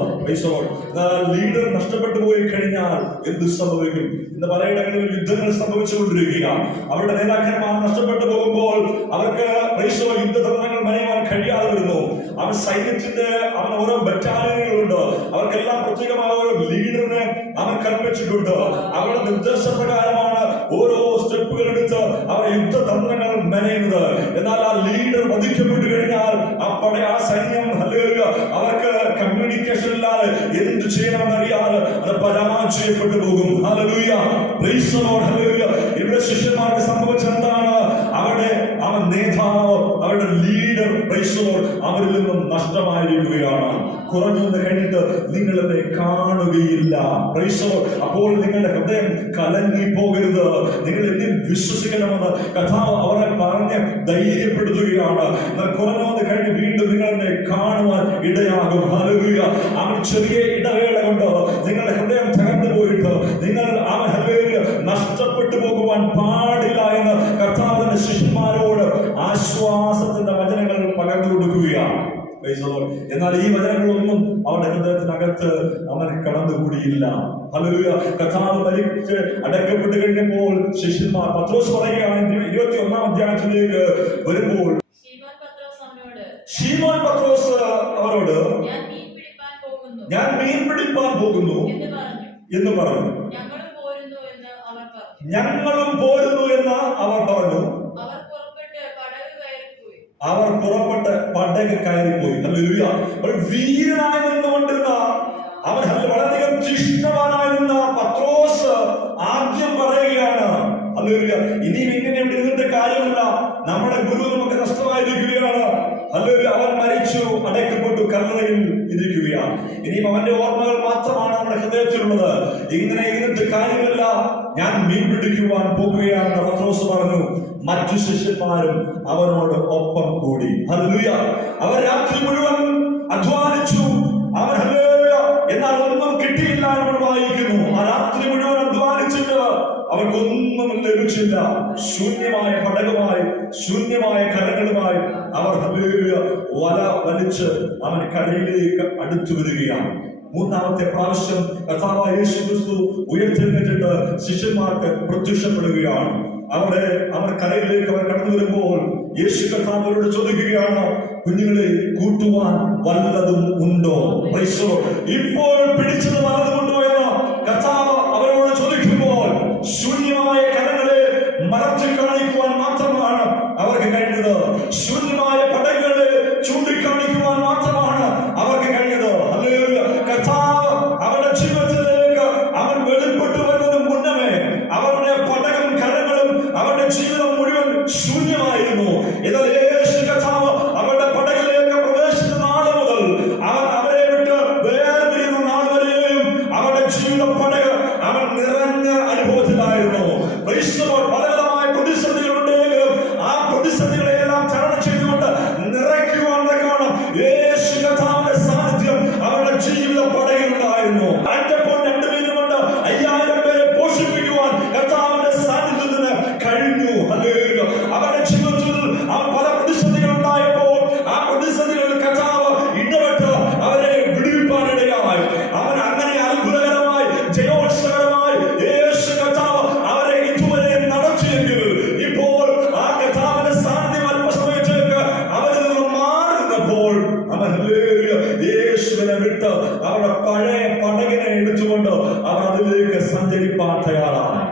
ലീഡർ നഷ്ടപ്പെട്ടു പോയി കഴിഞ്ഞാൽ എന്ത് സംഭവിക്കും? ഇന്ന് പലയിടങ്ങളിലും യുദ്ധങ്ങൾ സംഭവിച്ചുകൊണ്ടിരിക്കുകയാണ്. അവരുടെ നേതാക്കന്മാർ നഷ്ടപ്പെട്ടു പോകുമ്പോൾ അവർക്ക് യുദ്ധതന്ത്രങ്ങൾ മെനയാൻ കഴിയാതെ വരുന്നു. അവൻ സൈന്യത്തിന്റെ അവൻ ഓരോ ബറ്റാലിയനുകളുണ്ട്. അവർക്കെല്ലാം പ്രത്യേകമായ ഓരോ ലീഡറിനെ അവൻ കൽപ്പിച്ചിട്ടുണ്ട്. അവരുടെ നിർദ്ദേശപ്രകാരമാണ് ഓരോ സ്റ്റെപ്പുകൾ എടുത്ത് അവർ യുദ്ധതന്ത്രങ്ങൾ മെനയുന്നത്. എന്നാൽ ആ ലീഡർ വധിക്കപ്പെട്ടു കഴിഞ്ഞാൽ ആ എന്ത് ചെയ്യണമെന്നറിയാതെ അത് പരാജയപ്പെട്ടു പോകും. Hallelujah, price the lord, hallelujah. ഇവിടെ ശിഷ്യന്മാർക്ക് സംഭവിച്ചത് എന്താണ്? അവൻ നേതാവ്, അവരുടെ ലീഡർ, പ്രൈസ് ദി ലോർഡ്, അവരിൽ നിന്നും നഷ്ടമായിരിക്കുകയാണ്. കുറഞ്ഞു വന്ന് കഴിഞ്ഞിട്ട് നിങ്ങൾ എന്നെ കാണുകയില്ല, പ്രൈസ് ദി ലോർഡ്. അപ്പോൾ നിങ്ങളുടെ ഹൃദയം കലങ്ങി പോകരുത്, നിങ്ങൾ എന്നിൽ വിശ്വസിക്കണമെന്ന് കർത്താവ് അവരെ പറഞ്ഞ് ധൈര്യപ്പെടുത്തുകയാണ്. എന്നാൽ കുറഞ്ഞു വന്ന് കഴിഞ്ഞ് വീണ്ടും നിങ്ങൾ എന്നെ കാണുവാൻ ഇടയാകും. ഹല്ലേലൂയ. അവൻ ചെറിയ ഇടവേള കൊണ്ട് നിങ്ങളുടെ ഹൃദയം തകർന്നു പോയിട്ട് നിങ്ങൾ ഹല്ലേലൂയ നഷ്ടപ്പെട്ടു പോകുവാൻ പാടില്ല എന്ന് കർത്താവിന്റെ ശിഷ്യന്മാരോട് ആശ്വാസത്തിന്റെ വചനങ്ങൾ പകർന്നു കൊടുക്കുകയാണ്. എന്നാൽ ഈ വചനങ്ങളൊന്നും അവന്റെ ഹൃദയത്തിനകത്ത് അവൻ കടന്നുകൂടിയില്ല. ഹല്ലേലൂയ. കർത്താവ് മരിച്ച് അടക്കപ്പെട്ട് കഴിഞ്ഞപ്പോൾ ശിഷ്യന്മാർ, പത്രോസ് പറയുകയാണ് 21-ാം അധ്യായത്തിലേക്ക് വരുമ്പോൾ, ശീമോൻ പത്രോസ് അവരോട് ഞാൻ മീൻ പിടിപ്പാൻ പോകുന്നു എന്ന് പറഞ്ഞു. ഞങ്ങളും പോരുന്നു എന്ന് അവർ പറഞ്ഞു. അവർ പുറപ്പെട്ട് പടക് കയറിപ്പോയി. ഹല്ലേലൂയ. വീരനായി നിന്നുകൊണ്ടിരുന്ന അവൻ വളരെയധികം തീഷ്ണവാനായിരുന്ന പത്രോസ് ആദ്യം പറയുകയാണ്, ഹല്ലേലൂയ, ഇനിയും ഇങ്ങനെ ഇവിടെ ഇരുന്നിട്ട് കാര്യമില്ല, നമ്മുടെ ഗുരു നമുക്ക് നഷ്ടമായിരിക്കുകയാണ്. ഹല്ലേലൂയ. അവൻ മരിച്ചു, അടക്കപ്പെട്ടു, കല്ലറയിൽ ഇരിക്കുകയാണ്. ഇനിയും അവന്റെ ഓർമ്മകൾ മാത്രമാണ് നമ്മുടെ ഹൃദയത്തിലുള്ളത്. ഇങ്ങനെ ഇരുന്നിട്ട് കാര്യമില്ല, ഞാൻ മീൻ പിടിക്കുവാൻ പോകുകയാണെന്ന് പത്രോസ് പറഞ്ഞു. മറ്റു ശിഷ്യന്മാരും അവനോട് ഒപ്പം കൂടി. ഹല്ലേലൂയ. അവർ രാത്രി മുഴുവൻ അധ്വാനിച്ചു. അവർ ഹല്ലേലൂയ, എന്നാൽ ഒന്നും കിട്ടിയില്ല എന്ന് വായിക്കുന്നു. ആ രാത്രി മുഴുവൻ അധ്വാനിച്ചിട്ട് അവർക്കൊന്നും ലഭിച്ചില്ല. ശൂന്യമായ പടകുമായി, ശൂന്യമായ കരങ്ങളുമായി അവർ ഹല്ലേലൂയ വല വലിച്ച് അവൻ കരയിലേക്ക് അടുത്തു വരികയാണ്. മൂന്നാമത്തെ പ്രാവശ്യം കർത്താവായ യേശു ക്രിസ്തു ഉയർത്തെഴുന്നേറ്റിട്ട് ശിഷ്യന്മാർക്ക് പ്രത്യക്ഷപ്പെടുകയാണ്. അവർ കരയിലേക്ക് അവർ കടന്നു വരുമ്പോൾ യേശു കർത്താവ് അവരോട് ചോദിക്കുകയാണ്, കുഞ്ഞുങ്ങളെ, കൂട്ടുവാൻ വല്ലതും ഉണ്ടോ? ഇപ്പോൾ പിടിച്ചത് വല്ലതുമുണ്ടോ എന്ന് കർത്താവ് അവരോട് ചോദിക്കുമ്പോൾ ശൂന്യമായ കരങ്ങളെ മറച്ചു കാണിക്കുവാൻ മാത്രമാണ് അവർക്ക് കഴിഞ്ഞത്. ശൂന്യമായ പടകളെ ചൂണ്ടിക്കാണിക്കുവാൻ മാത്രമാണ് അവർക്ക് കഴിഞ്ഞത്. ഹല്ലേലൂയ. കർത്താവ് അവരുടെ ജീവിതത്തിലേക്ക് അവൻ വെളിപ്പെട്ടു വരുന്നതിന് മുന്നമേ അവരുടെ പടകളും കരങ്ങളും അവരുടെ ജീവിതം മുഴുവൻ ശൂന്യമായിരുന്നു. എന്നാൽ യേശു കർത്താവ് അവരുടെ പടകിലേക്ക് പ്രവേശിച്ച നാൾ മുതൽ അവരെ വിട്ട് വേർപിരിയുന്ന നാൾ വരെയും അവരുടെ ജീവിത പടക് അവൻ നിറഞ്ഞ അനുഭവത്തിലായിരുന്നു. പലവിധമായ പ്രതിസന്ധികളുണ്ടെങ്കിലും ആ പ്രതിസന്ധികളെല്ലാം തരണം ചെയ്തുകൊണ്ട് നിറയ്ക്കുവാൻ കാണാം യേശു കർത്താവിന്റെ സാന്നിധ്യം അവരുടെ ജീവിത പടകിലുണ്ടായിരുന്നു. 5 മീൻ കൊണ്ട് 5000 പേരെ പോഷിപ്പിക്കുവാൻ കർത്താവിന്റെ സാന്നിധ്യത്തിന് കഴിഞ്ഞു. ഹല്ലേലൂയ. അവരുടെ ജീവിതത്തിൽ പല പ്രതിസന്ധികൾ ഉണ്ടായപ്പോൾ ആ പ്രതിസന്ധികളിൽ കർത്താവ് ഇടപെട്ട് അവരെ വിടുവിപ്പാനിടയായി. അവൻ അങ്ങനെ അത്ഭുതകരമായി, ജയോത്സവകരമായി യേശു കർത്താവ് അവരെ ഇതുവരെ നടത്തിയെങ്കിൽ ഇപ്പോൾ ആ കർത്താവിന്റെ സാന്നിധ്യം അല്പസമയത്തേക്ക് അവരിൽ നിന്നും മാറുന്നപ്പോൾ അവൻ യേശുവിനെ വിട്ട് അവരുടെ പഴയ പടകിനെ എടുത്തുകൊണ്ട് അവർ അതിലേക്ക് സഞ്ചരിപ്പാൻ തയ്യാറാണ്.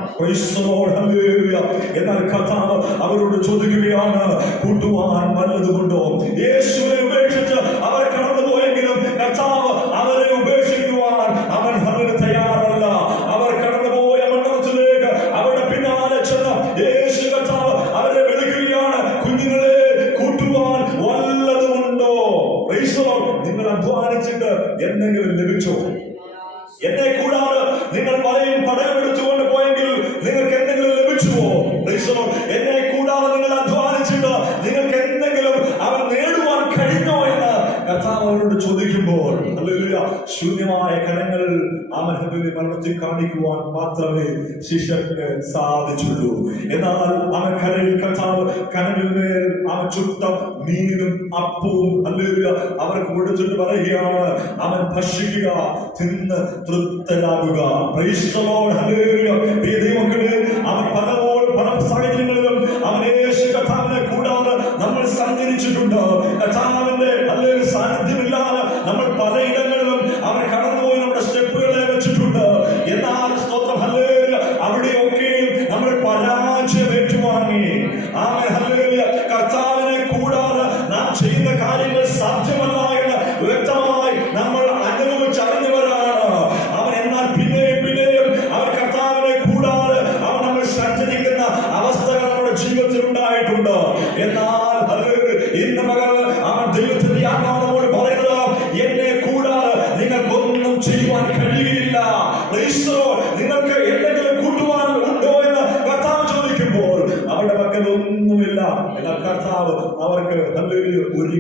എന്നാൽ കർത്താവ് അവരോട് ചോദിക്കുകയാണ്, കൂട്ടുവാൻ വല്ലതുമുണ്ടോ? യേശുവിനെ ഉപേക്ഷിച്ച് അവർ കടന്നുപോയെങ്കിലും കർത്താവ് അവരെ ഉപേക്ഷിക്കുവാൻ അവൻ തയ്യാറല്ല. അവർ കടന്നുപോയ മണ്ഡലത്തിലേക്ക് അവരുടെ പിന്നാലെ ചെന്ന് യേശു കർത്താവ് അവരെ വിളിക്കുകയാണ്, കുഞ്ഞുങ്ങളെ, കൂട്ടുവാൻ വല്ലതുമുണ്ടോ? നിങ്ങൾ അധ്വാനിച്ചിട്ട് എന്തെങ്കിലും ലഭിച്ചോ? എന്നെ കൂടാതെ നിങ്ങൾ വലയും പടയും എടുത്തുകൊണ്ട് പോയെങ്കിൽ നിങ്ങൾക്ക് എന്തെങ്കിലും ലഭിച്ചുവോ? എന്നെ കൂടാതെ നിങ്ങൾ അധ്വാനിച്ചിട്ട് നിങ്ങൾക്ക് എന്തെങ്കിലും അവർ നേടുവാൻ കഴിഞ്ഞോ എന്ന് കർത്താവ് അവരോട് ചോദിക്കുമ്പോൾ ഹല്ലേലൂയ, ശൂന്യമായ കരങ്ങൾ അവൻ വളർത്തി കാണിക്കുവാൻ മാത്രമേ ശിഷ്യർക്ക് സാധിച്ചുള്ളൂ. എന്നാൽ അവൻ കരയിൽ കർത്താവ് കനലിന്മേൽ അവൻ ചുട്ട മീനും അപ്പവും ഹല്ലേലൂയ അവർക്ക് കൊടുത്തിട്ട് പറയുകയാണ്, അവൻ ഭക്ഷിക്കുക, തിന്ന് തൃപ്തരാകുക. Praise the lord. ഹല്ലേലൂയ. ഈ ദൈവമക്കളെ, അവൻ പല സാഹചര്യങ്ങളിലും അവൻ യേശു കർത്താവിനെ കൂടാതെ നമ്മൾ സഞ്ചരിച്ചിട്ടുണ്ട്. കർത്താവിന്റെ ഹല്ലേലൂയ സാന്നിധ്യമില്ലാതെ നമ്മൾ പലയിടങ്ങളിലും അവൻ കടന്നുപോയി നമ്മുടെ സ്റ്റെപ്പുകളെ വെച്ചിട്ടുണ്ട്. എന്നാൽ സ്തോത്രം, ഹല്ലേലൂയ, അവിടെയൊക്കെ നമ്മൾ പരാജയം ഏറ്റുവാങ്ങി. ആമേൻ. ഹല്ലേലൂയ. കർത്താവിനെ കൂടാതെ നാം ചെയ്യുന്ന കാര്യങ്ങൾ സാധ്യമല്ല എന്ന് വ്യക്തമായി നമ്മൾ അനുഭവിച്ചറിഞ്ഞവരാണ്.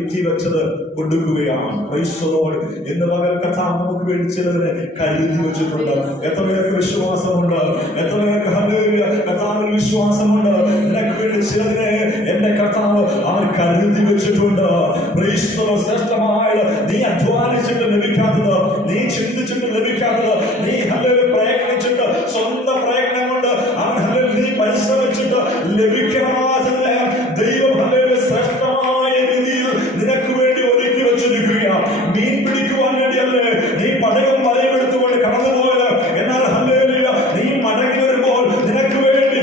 ഒരുക്കി വെച്ചത് കൊടുക്കുകയാണ്. ഇന്ന് പകൽ കർത്താവ് നമുക്ക് വേണ്ടി ചിലതിനെ കരുതി വെച്ചിട്ടുണ്ട്. എത്ര പേർക്ക് വിശ്വാസമുണ്ട്? എത്ര പേർക്ക് കർത്താവിൽ വിശ്വാസമുണ്ട്? നിനക്ക് വേണ്ടി ചിലതിനെ എന്റെ കർത്താവ് അവൻ കരുതി വെച്ചിട്ടുണ്ട്. ശ്രേഷ്ഠമായത് നീ അധ്വാനിച്ചിട്ട് ലഭിക്കാത്തത്, നീ ചിന്തിച്ചിട്ട് ലഭിക്കാത്തത്, നീ പ്രയത്നിച്ചിട്ട് സ്വന്തം പ്രയത്നം കൊണ്ട് നീ പരിശ്രമിച്ചിട്ട് ലഭിക്കാത്തത് ദൈവം ശ്രേഷ്ഠമായ രീതിയിൽ നിനക്ക് വേണ്ടി ഒരുക്കി വെച്ചിരിക്കുക. മീൻ പിടിക്കുവാൻ വേണ്ടിയല്ലേ നീ പടയും വലയും എടുത്തുകൊണ്ട് കടന്നുപോയത്. എന്നാൽ നീ മടങ്ങി വരുമ്പോൾ നിനക്ക് വേണ്ടി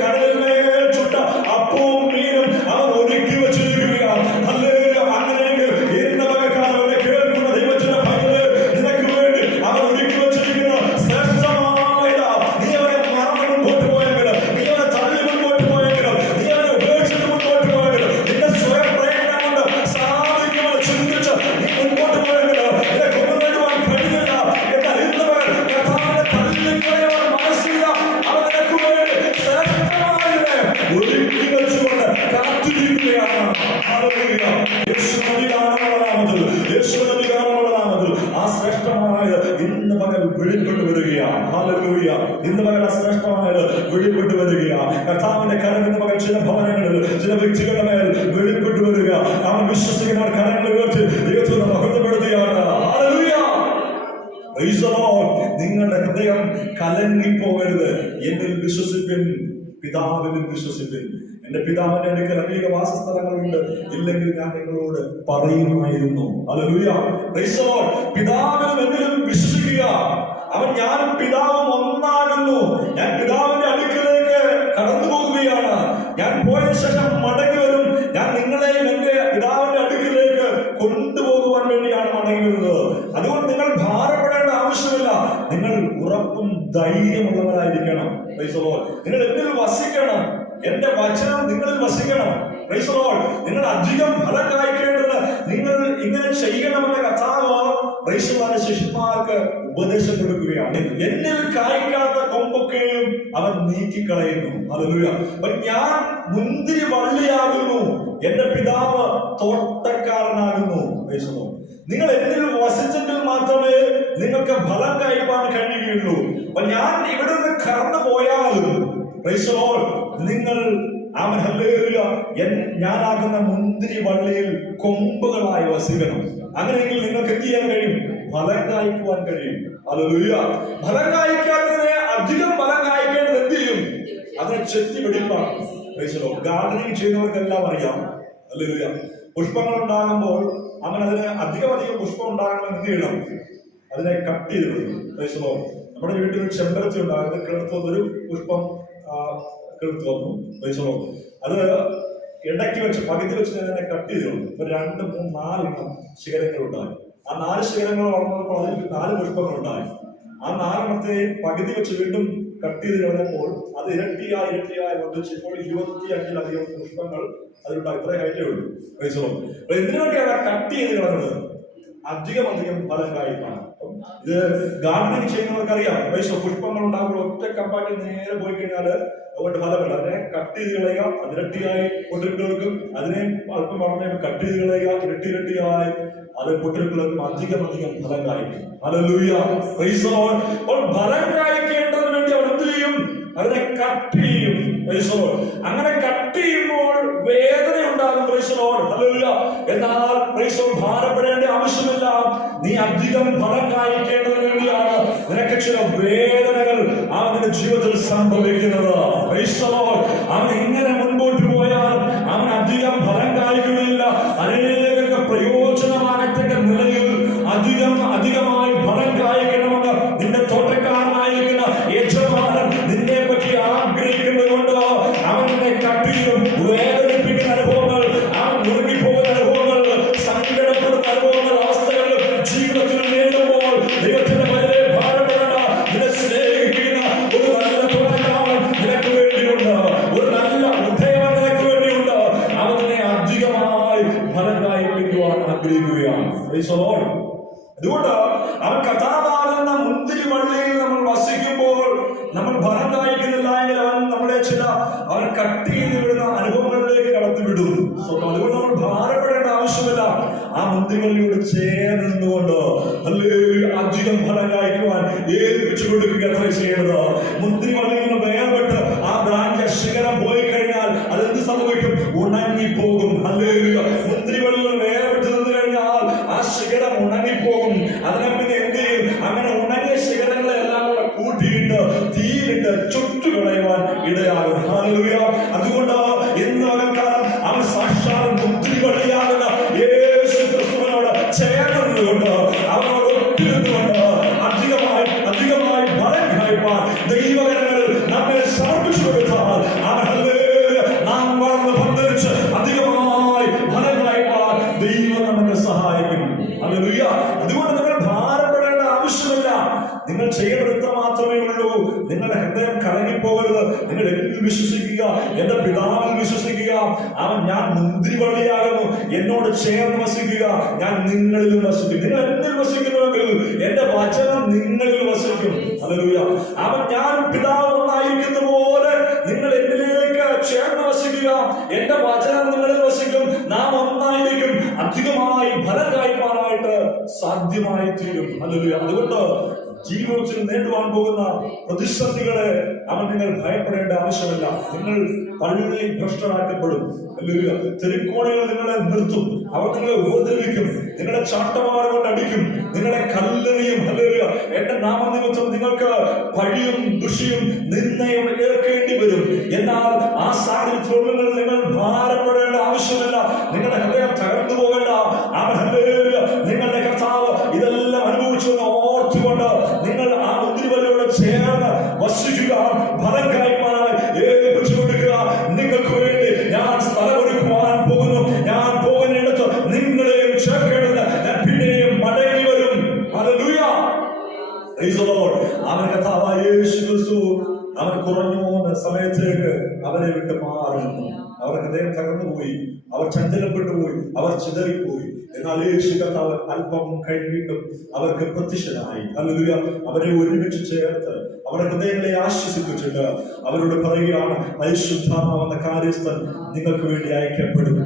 കടലിൽ മേൽ ചുട്ട അപ്പവും മീനും അവൻ ഒരുക്കി വെച്ചിരിക്കുക. അങ്ങനെയെങ്കിൽ ഇന്ന വകക്കാലം കേൾക്കുന്ന ദൈവത്തിന്റെ ഭയങ്കര നിനക്ക് വേണ്ടി അവൻ ഒരുക്കി വെച്ചിരിക്കുന്ന ശ്രേഷ്ഠമായ നീ അവനെ മറന്നു മുൻപോട്ട് പോയെങ്കിലും, നീ അവനെ തള്ളി മുൻപോട്ട് പോയെങ്കിലും, നീ അവനെ ഉപേക്ഷിച്ച് മുൻപോട്ട് പോയെങ്കിലും, നിന്റെ സ്വയം പ്രയത്നം കൊണ്ട് സാധിക്കുമെന്ന് ചിന്തിച്ച് നീ മുൻപോട്ട് പോയെങ്കിലും നിനക്ക് മുന്നേറുവാൻ കഴിയില്ല. എന്നാൽ ഇന്ന് കർത്താവിനെ തള്ളിക്കളയാൻ മനസ്സില്ല. അവൻ നിനക്ക് വേണ്ടി ശ്രേഷ്ഠമായതിനെ ഒരുക്കി വെച്ചുകൊണ്ട് കാത്തിരിക്കുകയാണ്. ആ ശ്രേഷ്ഠമായത് ഇന്ന് മകൻ വെളിപ്പെട്ടു വരികയാണ്. ഇന്ന് മകൻ ശ്രേഷ്ഠമായത് വെളിപ്പെട്ടു വരികയാണ്. കർത്താവിന്റെ കരം ഇന്ന് മകൻ ചില ഭവനങ്ങളിൽ ചില വ്യക്തികളുടെ മേൽ വെളിപ്പെട്ടു വരിക. അവൻ വിശ്വസിക്കുന്ന കരങ്ങൾ ഉയർത്തി ദൈവത്തെ മഹത്വപ്പെടുത്തുകയാണ്. നിങ്ങളുടെ ഹൃദയം കലങ്ങിപ്പോകരുത്. എന്നിൽ വിശ്വസിപ്പിൻ, പിതാവിലും വിശ്വസിപ്പിൻ. എന്റെ പിതാവിന്റെ അടുക്കൽ അനേക വാസസ്ഥലങ്ങളുണ്ട്, ഇല്ലെങ്കിൽ ഞാൻ നിങ്ങളോട് പറയുമായിരുന്നു. പിതാവിനും എന്നിലും വിശ്വസിക്കുക. അവൻ ഞാൻ പിതാവും ഒന്നാകുന്നു. ഞാൻ പിതാവിന്റെ അടുക്കലേക്ക് കടന്നു പോകുകയാണ്. ഞാൻ പോയ ശേഷം മടങ്ങി വരും. ഞാൻ നിങ്ങളെയും എന്റെ പിതാവിന്റെ അടുക്കിലേക്ക് കൊണ്ടുപോകുവാൻ വേണ്ടിയാണ് മടങ്ങി വരുന്നത്. അതുകൊണ്ട് നിങ്ങൾ ഭാരപ്പെടേണ്ട ആവശ്യമില്ല. നിങ്ങൾ ഉറപ്പും ധൈര്യമുള്ളവരായിരിക്കണം. നിങ്ങൾ എന്നിൽ വസിക്കണം. എന്റെ വചനം നിങ്ങളിൽ വസിക്കണം. നിങ്ങൾ അധികം ഫലം കായ്ക്കേണ്ടത് നിങ്ങൾ ഇങ്ങനെ ചെയ്യണമെന്ന കർത്താവ് ശിഷ്യന്മാർക്ക് ഉപദേശം കൊടുക്കുകയാണ്. എന്നിൽ കായ്ക്കാത്ത കൊമ്പൊക്കെയും അവൻ നീക്കിക്കളയുന്നു. അപ്പൊ ഞാൻ മുന്തിരി വള്ളിയാകുന്നു, എന്റെ പിതാവ് തോട്ടക്കാരനാകുന്നു. നിങ്ങൾ എന്നിൽ വസിച്ചെങ്കിൽ മാത്രമേ നിങ്ങൾക്ക് ഫലം കായ്പാൻ കഴിയുകയുള്ളൂ. അപ്പൊ ഞാൻ ഇവിടെ നിന്ന് കടന്നു പോയാലും നിങ്ങൾ ഞാനാകുന്ന മുന്തിരി വള്ളിയിൽ കൊമ്പുകളായി വസിക്കണം. അങ്ങനെയെങ്കിൽ നിങ്ങൾക്ക് എന്ത് ചെയ്യാൻ കഴിയും? ഫലം കായ്ക്കുവാൻ കഴിയും. ഫലം കായ്ക്കാത്തതിനെ അധികം ഫലം കായ്ക്കേണ്ടത് എന്ത് ചെയ്യും? അതിനെ ചെത്തി വെടിപ്പാണ്. ഗാർഡനിങ് ചെയ്യുന്നവർക്കെല്ലാം അറിയാം. പുഷ്പങ്ങൾ ഉണ്ടാകുമ്പോൾ അങ്ങനെ അതിന് അധികം പുഷ്പം ഉണ്ടാകണം എന്ത് ചെയ്യണം? അതിനെ കട്ട് ചെയ്ത് വിടും. നമ്മുടെ വീട്ടിൽ ചെമ്പരത്തി ഉണ്ടാകുന്നത് കിളർത്ത് വന്നൊരു പുഷ്പം കിളർത്ത് വന്നു. അത് ഇടയ്ക്ക് വെച്ച് പകുതി വെച്ച് അതിനെ കട്ട് ചെയ്ത് വിടും. ഇപ്പൊ 2, 3, 4 ശിഖരങ്ങൾ ഉണ്ടായി. ആ 4 ശിഖരങ്ങൾ വളർന്നപ്പോൾ അതിൽ 4 പുഷ്പങ്ങൾ ഉണ്ടായി. ആ 4 പകുതി വെച്ച് വീണ്ടും കട്ട് ചെയ്ത് കളഞ്ഞപ്പോൾ അത് ഇരട്ടിയായി വർദ്ധിച്ച് ഇപ്പോൾ 25-ലധികം പുഷ്പങ്ങൾ അതിലുണ്ടായി. ഇത്ര ഹൈറ്റേ ഉള്ളൂ. എന്തിനു വേണ്ടിയാണ് കട്ട് ചെയ്ത് കളഞ്ഞത്? അധികം ഫലം കായ്പാണ്. ഇത് ഗാർഡനിങ് ചെയ്യുന്നവർക്കറിയാം. പുഷ്പങ്ങൾ ഉണ്ടാകുമ്പോൾ ഒറ്റ കമ്പാർട്ടി നേരെ പോയി കഴിഞ്ഞാൽ അതുകൊണ്ട് ഫലമില്ല. അതിനെ കട്ട് ചെയ്ത് കളയുക, അതിരട്ടിയായി പൊട്ടിരിക്കും. അതിനെ അല്പം വളർന്നേ കട്ട് ചെയ്ത് കളയുക, ഇരട്ടിയായി അത് പൊട്ടിരിക്കും. അധികം ഫലം കായ്ക്കും. ഫലം കായ്ക്കേണ്ടതിന് വേണ്ടി അവർ എന്ത് ചെയ്യും? അതിനെ കട്ട് ചെയ്യും. അങ്ങനെ കട്ട് ചെയ്യുമ്പോൾ വേദന ഉണ്ടാകും. എന്നാൽ ഭാരപ്പെടേണ്ട ആവശ്യമില്ല. നീ അധികം ഫലം കായ്ക്കേണ്ടതിന് വേണ്ടിയാണ് നിനക്ക് ചില വേദനകൾ അവന്റെ ജീവിതത്തിൽ സംഭവിക്കുന്നത്. അവൻ ഇങ്ങനെ മുൻപോട്ട് പോയാൽ അവൻ അധികം ഫലം കായ്ക്കുകയില്ല. അനേക പ്രയോജനമാകത്തക്ക നിലയിൽ അധികമായി ഫലം കായ്ക്കണമെന്ന് നിന്റെ തോട്ടക്കാരനായിരിക്കുന്ന യജമാനൻ നിന്നെ പറ്റി ആഗ്രഹിക്കുന്നത് കൊണ്ട് അവൻ നിന്നെ കട്ടിയും വേദനിപ്പിക്കുന്ന അനുഭവങ്ങൾ, അവൻ മുറുകിപ്പോകുന്ന അനുഭവങ്ങൾ, സങ്കടപ്പെടുന്ന അനുഭവങ്ങൾ, അവസ്ഥകൾ ജീവിതത്തിൽ നേടുമ്പോൾ ദൈവത്തിന്റെ വരെ ഭാരപ്പെടേണ്ട. നിന്നെ സ്നേഹിക്കുന്ന ഒരു നല്ല തോട്ടക്കാരൻ നിനക്ക് വേണ്ടിയുണ്ട്. ഒരു നല്ല ഉദയം നിനക്ക് വേണ്ടിയുണ്ട്. അവനെ അധികമായി ഫലം കായ്പ്പിക്കുവാൻ ആഗ്രഹിക്കുകയാണ്. അതുകൊണ്ട് അവൻ കഥാപാകുന്ന മുന്തിരി വള്ളിയിൽ നമ്മൾ വസിക്കുമ്പോൾ നമ്മൾ ഫലം കായ്ക്കുന്നില്ല എങ്കിൽ അവൻ നമ്മളെ അവൻ കട്ട് ചെയ്ത് വിടുന്ന അനുഭവങ്ങളിലേക്ക് കടത്തിവിടും. അതുകൊണ്ട് നമ്മൾ ഭാരപ്പെടേണ്ട ആവശ്യമില്ല. ആ മുന്തിരിവള്ളിയോട് ചേർന്നുകൊണ്ട് അധികം ഫലം കായ്ക്കുവാൻ ഏൽപ്പിച്ചു കൊടുക്കുക അത്ര ചെയ്യേണ്ടത്. മുന്തിരിവള്ളിയിൽ നിന്ന് വേർപെട്ട് ആ ബ്രാഞ്ച് ശിഖരം പോയി കഴിഞ്ഞാൽ അതെന്ത് സംഭവിക്കും? ഉണങ്ങിപ്പോകും. മുന്തിരിവള്ളികൾ വേർപെട്ട് നിന്ന് കഴിഞ്ഞാൽ ആ ശിഖരം ഉണങ്ങിപ്പോകും. അതിനെ പിന്നെ എന്ത് ചെയ്യും? അങ്ങനെ ഉണങ്ങിയ ശിഖരങ്ങളെ എല്ലാം കൂടെ കൂട്ടിയിട്ട് തീയിലിട്ട് ചുട്ടുകളയുവാൻ ഇടയാകും. അതുകൊണ്ട് ഇന്ന് അകൽക്കാലം അവൻ സാക്ഷാൽ മുന്തിരിവള്ളിയാകുന്ന യേശു ക്രിസ്തുവിനോട് ചേർന്നുകൊണ്ട് അവനോട് ഒത്തിരുന്നുകൊണ്ട് അധികമായി ഫലം കായ്പാൻ ദൈവകരങ്ങളിൽ നമ്മെ സമർപ്പിച്ചു കൊടുത്താൽ നാം വളർന്ന് പന്തലിച്ച് അധികമായി ഫലം കായ്പാൻ ദൈവം നമ്മെ സഹായിക്കും. അതുകൊണ്ട് നിങ്ങൾ ഭാരപ്പെടേണ്ട ആവശ്യമില്ല. നിങ്ങൾ ചെയ്യേണ്ടത് ഇത്ര മാത്രമേ ഉള്ളൂ. നിങ്ങളുടെ ഹൃദയം കലങ്ങിപ്പോകരുത്. നിങ്ങൾ എന്നിൽ വിശ്വസിക്കുക, എന്റെ പിതാവിൽ വിശ്വസിക്കുക. അവൻ ഞാൻ മുന്തിരിവള്ളിയാകുന്നു, എന്നോട് ചേർന്ന് വസിക്കുക, ഞാൻ നിങ്ങളിൽ വസിക്കും. നിങ്ങൾ എന്നിൽ വസിക്കുന്നുവെങ്കിൽ എന്റെ വചനം നിങ്ങളിൽ വസിക്കും. അവൻ ഞാൻ പിതാവ് ഒന്നായിരിക്കുന്ന പോലെ നിങ്ങൾ എന്നിലേക്ക് ചേർന്ന് വസിക്കുക, എന്റെ വചനം നിങ്ങളിൽ വസിക്കും, നാം ഒന്നായിരിക്കും, അധികമായി ഫലം കായ്പാനായിട്ട് സാധ്യമായി തീരും. അതുകൊണ്ട് ജീവിതത്തിൽ നേടുവാൻ പോകുന്ന പ്രതിസന്ധികളെ നിങ്ങൾ ഭയപ്പെടേണ്ട ആവശ്യമില്ല. നിങ്ങൾ പള്ളി ഭ്രഷ്ടരാക്കപ്പെടും. തെരുക്കോണികൾ നിങ്ങളെ നിർത്തും, അവർ നിങ്ങളെ ഉപദ്രവിക്കും, നിങ്ങളെ ചാട്ടവാറ കൊണ്ട് അടിക്കും, നിങ്ങളെ കല്ലെറിയും. എന്റെ നാമനിമിത്തം നിങ്ങൾക്ക് പഴിയും ദുഷിയും നിന്നയും ഏൽക്കേണ്ടി വരും. എന്നാൽ ആ സാഹചര്യത്തിൽ നിങ്ങൾ ഭാരപ്പെടേണ്ട ആവശ്യമില്ല. നിങ്ങളുടെ ഹൃദയം തകർന്നു പോകേണ്ട. നിങ്ങളുടെ കർത്താവ് ഇതെല്ലാം അനുഭവിച്ചു ഓർത്തുകൊണ്ട് നിങ്ങൾ ആ മുന്തിരിവള്ളിയോട് ചേർന്ന് വസിക്കുക, ഫലം കായ്പാനായി ഏൽപ്പിച്ചു കൊടുക്കുക. നിങ്ങൾക്ക് വേണ്ടി ഞാൻ സ്ഥലമൊരുക്കുവാൻ പോകുന്നു, ഞാൻ പോകുന്നിടത്ത് നിങ്ങളെയും ചേർക്കേണ്ടത്, ഞാൻ പിന്നെയും മടങ്ങി വരും. അവൻ കർത്താവായ യേശു ക്രിസ്തു അവൻ കുറഞ്ഞു പോകുന്ന സമയത്തേക്ക് അവരെ വിട്ട് മാറുന്നു. അവർ ഹൃദയം തകർന്നുപോയി, അവർ ചഞ്ചലപ്പെട്ടു പോയി, അവർ ചിതറിപ്പോയി. എന്നാൽ യേശു കർത്താവ് അല്പം കഴിഞ്ഞിട്ടും അവർക്ക് പ്രത്യക്ഷനായി. അവരെ ഒരുമിച്ച് ചേർത്ത് അവരുടെ ഹൃദയങ്ങളെ ആശ്വസിപ്പിച്ചിട്ട് അവരോട് പറയുകയാണ്, പരിശുദ്ധാത്മാവെന്ന കാര്യസ്ഥൻ നിങ്ങൾക്ക് വേണ്ടി അയക്കപ്പെടും.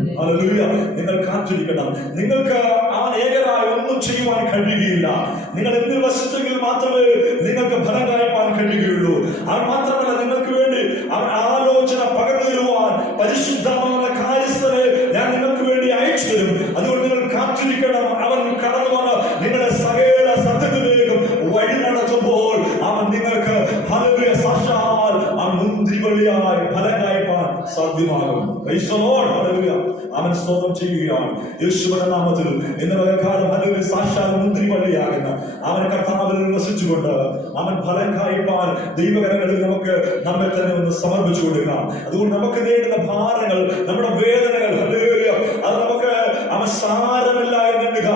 നിങ്ങൾ കാത്തിരിക്കണം. നിങ്ങൾക്ക് അവൻ ഏകരായി ഒന്നും ചെയ്യുവാൻ കഴിയുകയില്ല. നിങ്ങൾ എന്നിൽ വസിച്ചെങ്കിൽ മാത്രമേ നിങ്ങൾക്ക് ഫലം കായ്പാൻ കഴിയുകയുള്ളൂ. അത് മാത്രമല്ല, നിങ്ങൾക്ക് വേണ്ടി അവൻ ആലോചന പകർന്നു തരുവാൻ പരിശുദ്ധാത്മാവെന്ന കാര്യസ്ഥനെ ഞാൻ നിങ്ങൾക്ക് വേണ്ടി അയച്ചു തരും. അതുകൊണ്ട് നിങ്ങൾ കാത്തിരിക്കണം. അവൻ കടന്നു വന്ന് നിങ്ങളെ സകല സത്യത്തിലേക്കും വഴി നടത്തുമ്പോൾ അവൻ നിങ്ങൾക്ക് സാക്ഷാൽ ആ മുന്തിരിവള്ളിയായി ഫലം കായ്പാൻ സാധ്യമാകും. അവൻ സ്തോത്രം ചെയ്യുകയാണ് യേശുവിന്റെ നാമത്തിൽ. ഇന്ന് കാലം സാക്ഷാൽ മുന്തിരിവള്ളിയാകുന്ന അവൻ കർത്താവിൽ വസിച്ചുകൊണ്ട് അവൻ ഫലം കായ്പാൻ ദൈവകരങ്ങളിൽ നമുക്ക് നമ്മെ തന്നെ ഒന്ന് സമർപ്പിച്ചു കൊടുക്കാം. അതുകൊണ്ട് നമുക്ക് നേടുന്ന ഭാരങ്ങൾ, നമ്മുടെ വേദനകൾ, അത് നമുക്ക് അവൻ സാരമില്ല എന്നെണ്ണുക.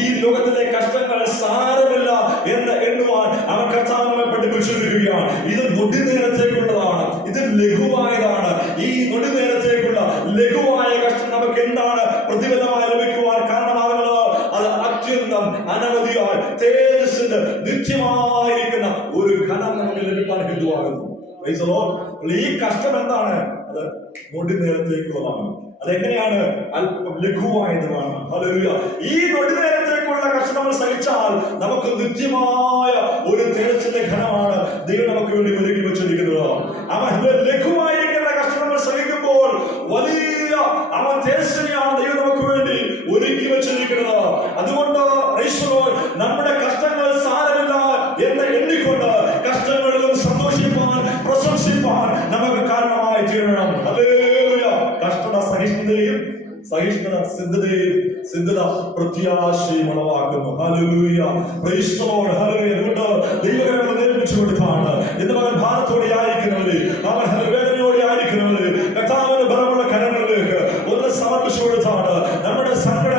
ഈ ലോകത്തിലെ കഷ്ടങ്ങൾ സാരമില്ല എന്ന് എണ്ണുവാൻ അവൻ കർത്താവ് നമ്മെ പഠിപ്പിച്ചിരിക്കുകയാണ്. ഇത് നൊടി നേരത്തേക്കുള്ളതാണ്, ഇത് ലഘുവായതാണ്. ഈ നൊടി നേരത്തേക്കുള്ള ലഘുവായ കഷ്ടം നമുക്ക് എന്താണ് പ്രതിഫലമായി ലഭിക്കുവാൻ കാരണമാകുന്നത്? അത് അത്യന്തം അനവധിയായി തേജസ്സിന്റെ നിത്യമായിരിക്കുന്ന ഒരു ഘനം നമുക്ക് ലഭിക്കാൻ ഹേതുവാകുന്നു. ഈ കഷ്ടം എന്താണ്? അത് നൊടി നേരത്തേക്കുള്ളതാണ്. അതെങ്ങനെയാണ്? അല്പം ലഘുവായതുമാണ്. ഈ നൊടി നേരത്തേക്കുള്ള കഷ്ടം നമ്മൾ സഹിച്ചാൽ നമുക്ക് നിത്യമായ ഒരു തേജസ്സിന്റെ ഘനമാണ് ദൈവം നമുക്ക് വേണ്ടി ഒരുക്കി വെച്ചിരിക്കുന്നത്. അവൻ ലഘുവായിരിക്കുന്ന കഷ്ടം നമ്മൾ സഹിക്കുമ്പോൾ വലിയ അവൻ തേജസ്സിനെയാണ് ദൈവം നമുക്ക് വേണ്ടി ഒരുക്കി വെച്ചിരിക്കുന്നത്. അതുകൊണ്ട് നമ്മുടെ കഷ്ടങ്ങൾ സാരമില്ല എന്ന് എണ്ണിക്കൊണ്ട് കഷ്ടങ്ങളിലും സന്തോഷിപ്പാൻ, പ്രശംസിപ്പാൻ നമുക്ക് കാരണമായി തീരണം. കഷ്ടത സഹിഷ്ണുതയും, സഹിഷ്ണുത സിദ്ധതയും, സിദ്ധത പ്രത്യാശയും ഉളവാക്കുന്നു. ദൈവകരങ്ങൾ നേർപ്പിച്ചു കൊടുത്താണ്. ഇന്ന് അവൻ ഭാരത്തോടെ ആയിരിക്കുന്നവര്, അവൻ വേദനയോടെ ആയിരിക്കുന്നവര് കർത്താവിന്റെ ബലമുള്ള കരങ്ങളിലേക്ക് ഒന്ന് സമർപ്പിച്ചു കൊടുത്താണ്. നമ്മുടെ സങ്കട